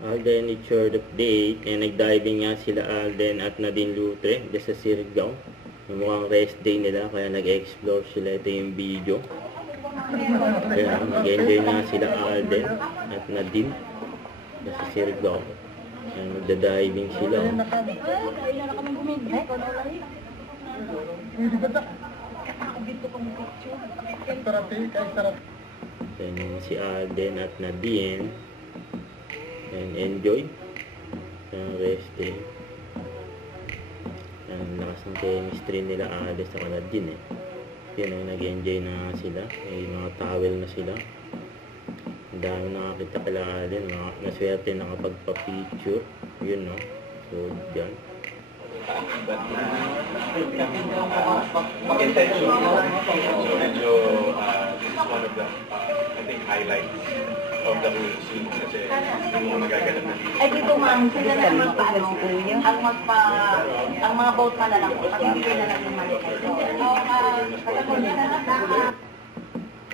Alden, it's short update. Nag-diving nga sila Alden at Nadine Lutre dyan sa Siargao. Mukhang rest day nila kaya nag-explore sila. Ito yung video. Kaya mag-enjoy nga sila Alden at Nadine dyan sa Siargao. Magda-diving sila. Yan si Alden at Nadine. And enjoy ang rest day. Ang lakas ng chemistry nila Alden sa Nadine yun nag-enjoy na sila. May mga towel na sila. Ang dami nakakita kala Alden. Naswerte nakapagpa-picture yun no. So dyan intention. So medyo this is one of the I think highlights of the whole scene kasi yung mga magaganap na dito. Ay dito ma'am, sila na ang mga boat na lang po, pagbibigay na lang yung money.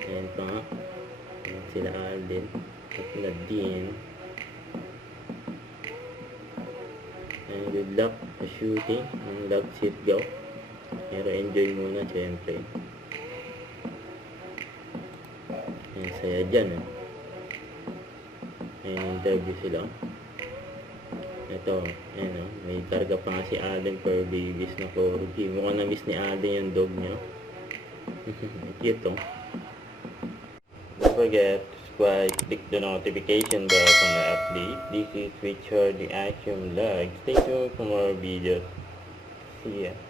ayan pa nga. Ayan sila Alden at Nadine. And good luck sa shooting ng Love Siargao. Pero enjoy muna syempre. Ayan, saya dyan Ayan, interview sila. Ito, ayan may targa pa nga si Alden per babies na corgi. Mukhang na-miss ni Alden yung dog niya. Cute Don't forget to subscribe, click the notification bell for my update. This is Richard the Action Vlog. Stay tuned for more videos. See ya.